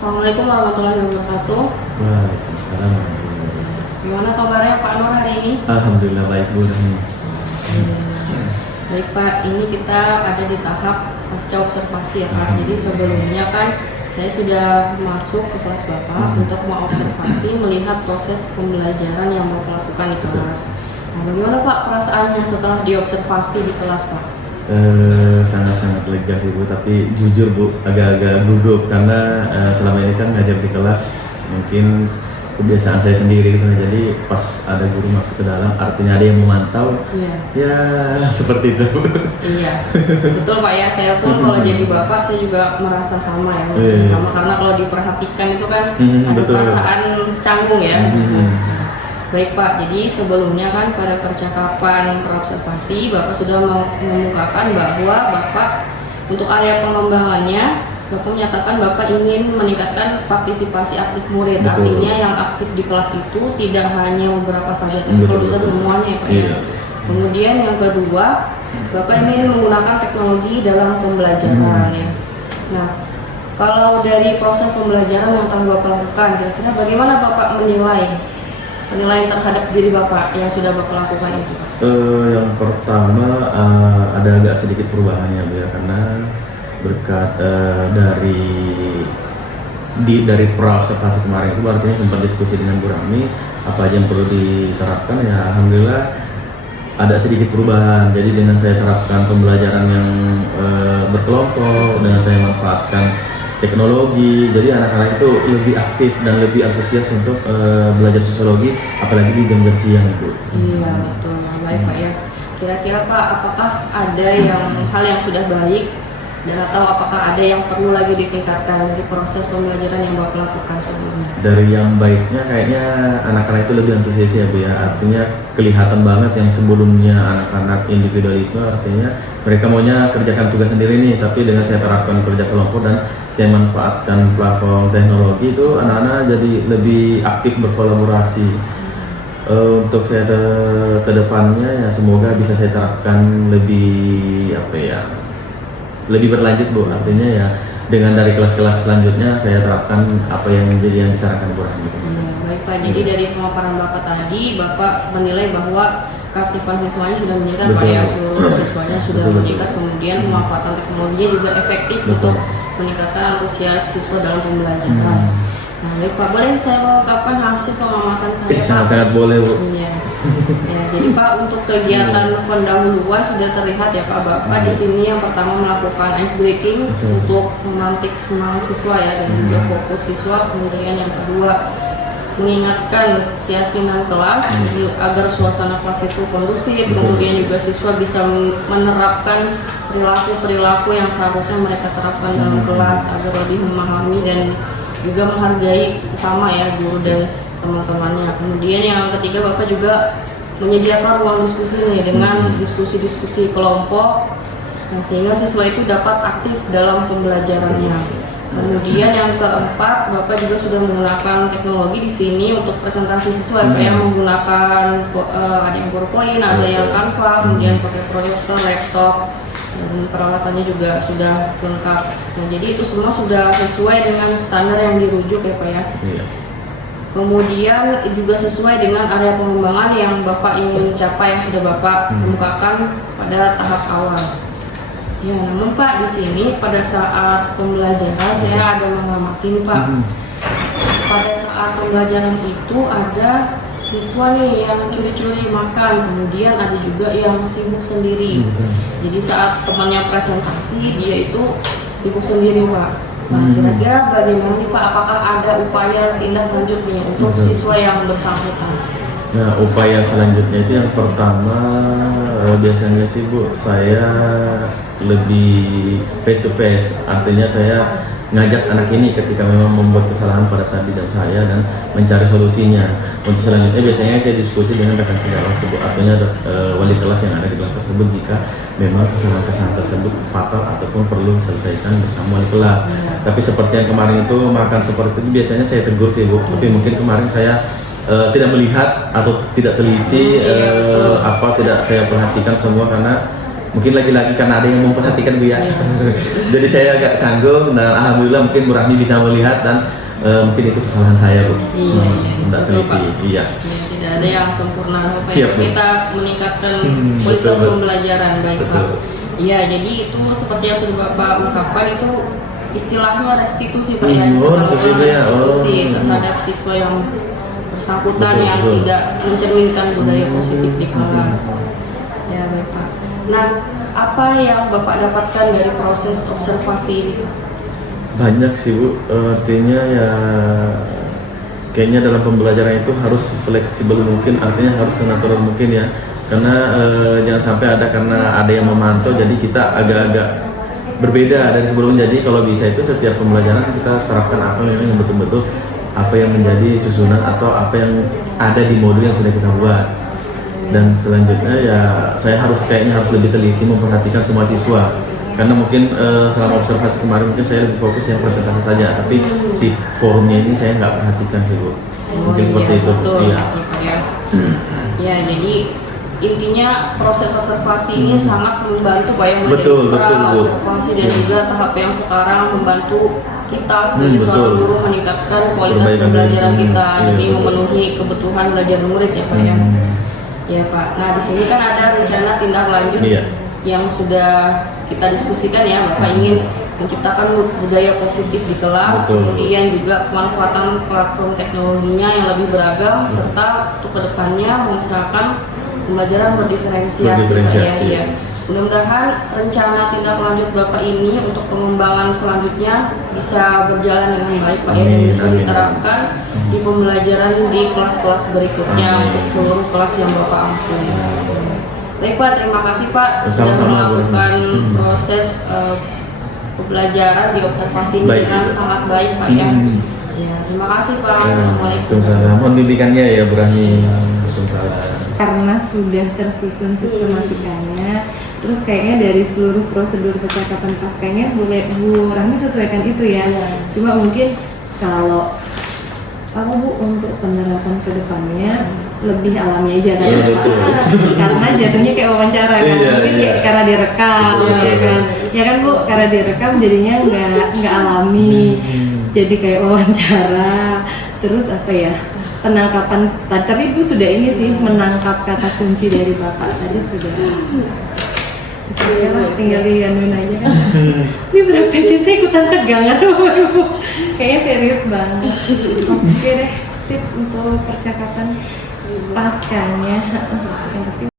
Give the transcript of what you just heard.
Assalamualaikum warahmatullahi wabarakatuh. Waalaikumsalam warahmatullahi wabarakatuh. Gimana kabarnya Pak Nur hari ini? Alhamdulillah baik Bu. Baik Pak, ini kita ada di tahap pasca observasi ya Pak. Jadi sebelumnya kan saya sudah masuk ke kelas Bapak untuk mengobservasi melihat proses pembelajaran yang Bapak lakukan di kelas. Nah, bagaimana Pak perasaannya setelah diobservasi di kelas Pak? Sangat-sangat lega sih Bu, tapi jujur Bu agak-agak gugup karena selama ini kan ngajar di kelas mungkin kebiasaan saya sendiri gitu. Jadi pas ada guru masuk ke dalam artinya ada yang memantau, ya seperti itu. Iya, betul Pak ya. Saya pun kalau jadi bapak saya juga merasa sama ya, sama karena kalau diperhatikan itu kan ada betul. perasaan canggung ya. Baik Pak, jadi sebelumnya kan pada percakapan perobservasi Bapak sudah mengemukakan bahwa Bapak untuk area pengembangannya Bapak menyatakan Bapak ingin meningkatkan partisipasi aktif murid. Betul. Artinya yang aktif di kelas itu tidak hanya beberapa saja, tapi kalau bisa semuanya ya Pak ya. Kemudian yang kedua, Bapak ingin menggunakan teknologi dalam pembelajaran ya. Nah, kalau dari proses pembelajaran yang telah Bapak lakukan, kira-kira bagaimana Bapak penilaian terhadap diri Bapak yang sudah Bapak lakukan itu? Yang pertama ada agak sedikit perubahannya Bu ya, karena berkat dari pra-observasi kemarin itu artinya sempat diskusi dengan Bu Rami apa aja yang perlu diterapkan, ya alhamdulillah ada sedikit perubahan. Jadi dengan saya terapkan pembelajaran yang berkelompok, dengan saya manfaatkan teknologi, jadi anak-anak itu lebih aktif dan lebih antusias untuk belajar sosiologi, apalagi di jam-jam siang Bu. Iya betul, baik Pak ya. Kira-kira Pak, apakah ada hal yang sudah baik dan atau apakah ada yang perlu lagi ditingkatkan dari proses pembelajaran yang Bapak lakukan sebelumnya? Dari yang baiknya kayaknya anak-anak itu lebih antusias ya Bu ya, artinya kelihatan banget yang sebelumnya anak-anak individualisme, artinya mereka maunya kerjakan tugas sendiri nih, tapi dengan saya terapkan kerja kelompok dan saya manfaatkan platform teknologi itu anak-anak jadi lebih aktif berkolaborasi. Untuk saya ke depannya ya semoga bisa saya terapkan lebih lebih berlanjut Bu, artinya ya dengan dari kelas-kelas selanjutnya saya terapkan apa yang menjadi yang disarankan Bu Rahmi. Baik Pak, jadi dari pemaparan Bapak tadi, Bapak menilai bahwa keaktifan siswanya sudah meningkat Pak ya, seluruh siswanya sudah meningkat, kemudian pemanfaatan teknologinya juga efektif untuk meningkatkan antusias siswa dalam pembelajaran. Nah baik Pak, boleh saya mengungkapkan hasil pengamatan saya Pak? Sangat-sangat boleh Bu. Iya. Ya, jadi Pak untuk kegiatan pendahuluan sudah terlihat ya Pak, Bapak di sini yang pertama melakukan ice breaking untuk memantik semangat siswa ya dan juga fokus siswa. Kemudian yang kedua mengingatkan keyakinan kelas agar suasana kelas itu kondusif. Kemudian juga siswa bisa menerapkan perilaku-perilaku yang seharusnya mereka terapkan dalam kelas agar lebih memahami dan juga menghargai sesama ya guru dan teman-temannya. Kemudian yang ketiga Bapak juga menyediakan ruang diskusi nih dengan diskusi-diskusi kelompok, sehingga siswa itu dapat aktif dalam pembelajarannya. Kemudian yang keempat Bapak juga sudah menggunakan teknologi di sini untuk presentasi siswa yang menggunakan ada yang PowerPoint, ada yang Canva, kemudian pakai proyektor, laptop, dan peralatannya juga sudah lengkap. Nah, jadi itu semua sudah sesuai dengan standar yang dirujuk ya Pak ya. Kemudian juga sesuai dengan area pengembangan yang Bapak ingin capai yang sudah Bapak kemukakan pada tahap awal. Ya, namun Pak di sini pada saat pembelajaran saya ada mengamati nih Pak. Pada saat pembelajaran itu ada siswa nih yang curi-curi makan, kemudian ada juga yang sibuk sendiri. Jadi saat temannya presentasi dia itu sibuk sendiri Pak. Nah, kira-kira bagaimana nih Pak? Apakah ada upaya tindak lanjut nih untuk siswa yang bersangkutan? Nah, upaya selanjutnya itu yang pertama biasanya sih Bu, saya lebih face to face, artinya saya ngajak anak ini ketika memang membuat kesalahan pada saat di jam saya dan mencari solusinya. Untuk selanjutnya biasanya saya diskusi dengan rekan sejawat tersebut, artinya wali kelas yang ada di kelas tersebut jika memang kesalahan-kesalahan tersebut fatal ataupun perlu diselesaikan bersama wali kelas. Tapi seperti yang kemarin itu makan seperti itu biasanya saya tegur sih Bu, tapi mungkin kemarin saya tidak melihat atau tidak teliti tidak saya perhatikan semua karena mungkin lagi-lagi karena ada yang memperhatikan Bu ya. Jadi saya agak canggung dan alhamdulillah mungkin Bu Rahmi bisa melihat dan mungkin itu kesalahan saya Bu. Iya, Tidak betul, Pak. teliti. Iya. Tidak ada yang sempurna. Siap, Bu. Kita meningkatkan kualitas betul, Bu. pembelajaran baik Pak. Betul. Iya, jadi itu seperti yang sudah Bapak ungkapkan itu istilahnya restitusi Pak ya. Oh, restitusi ya. Restitusi Oh. terhadap siswa yang bersangkutan Betul, yang betul. tidak mencerminkan budaya positif di kelas. Ya baik Pak. Nah, apa yang Bapak dapatkan dari proses observasi ini Pak? Banyak sih Bu, artinya ya kayaknya dalam pembelajaran itu harus fleksibel mungkin, artinya harus senatural mungkin ya. Karena jangan sampai karena ada yang memantau jadi kita agak-agak berbeda dari sebelumnya. Jadi kalau bisa itu setiap pembelajaran kita terapkan apa memang yang betul-betul apa yang menjadi susunan atau apa yang ada di modul yang sudah kita buat. Dan selanjutnya ya saya kayaknya harus lebih teliti memperhatikan semua siswa. Karena mungkin selama observasi kemarin mungkin saya lebih fokus yang presentasi saja, tapi si forumnya ini saya nggak perhatikan sih Bu. Mungkin seperti itu. Betul, Iya. betul, Pak, ya. Ya, jadi intinya proses observasi ini sangat membantu Pak yang Betul, menjadi betul, Bu. observasi dan juga tahap yang sekarang membantu kita sebagai suatu betul. guru meningkatkan kualitas Perbaikan pembelajaran diri. kita Iya, demi betul. memenuhi kebutuhan belajar murid ya Pak ya. Ya Pak. Nah di sini kan ada rencana tindak lanjut Iya. yang sudah kita diskusikan ya Bapak ingin menciptakan budaya positif di kelas, Betul. kemudian juga pemanfaatan platform teknologinya yang lebih beragam serta untuk kedepannya mengusahakan pembelajaran berdiferensiasi Pak, Berdiferensiasi. ya. Mudah-mudahan rencana tindak lanjut Bapak ini untuk pengembangan selanjutnya bisa berjalan dengan baik Pak ya dan Amin, bisa amin. diterapkan di pembelajaran di kelas-kelas berikutnya Amin. untuk seluruh kelas yang Bapak ampuni. Baik Pak, terima kasih Pak sudah Sama-sama, Bu. melakukan proses pembelajaran di observasi ini Baik, dengan Bu. sangat baik Pak ya. Ya, terima kasih Pak. Assalamualaikum. Waalaikumsalam. Mohon bimbingannya ya Bu Rahmi. Waalaikumsalam. Karena sudah tersusun sistematikanya, terus kayaknya dari seluruh prosedur percakapan paskanya Bu Rahmi sesuaikan itu ya. Iya. Cuma mungkin kalau aku Bu untuk penerapan kedepannya lebih alami aja kan, Iya, betul. karena jatuhnya kayak wawancara kan, Iya, mungkin iya. kayak karena direkam Betul, ya betul. kan, ya kan Bu, karena direkam jadinya nggak alami, jadi kayak wawancara, terus apa ya, penangkapan tapi Bu sudah ini sih menangkap kata kunci dari Bapak tadi sudah. Ya lah, tinggal dianuin aja kan. Ini berapa jam saya ikutan tegang, aduh, kayaknya serius banget. Oke deh, sip untuk percakapan paskanya. Yang penting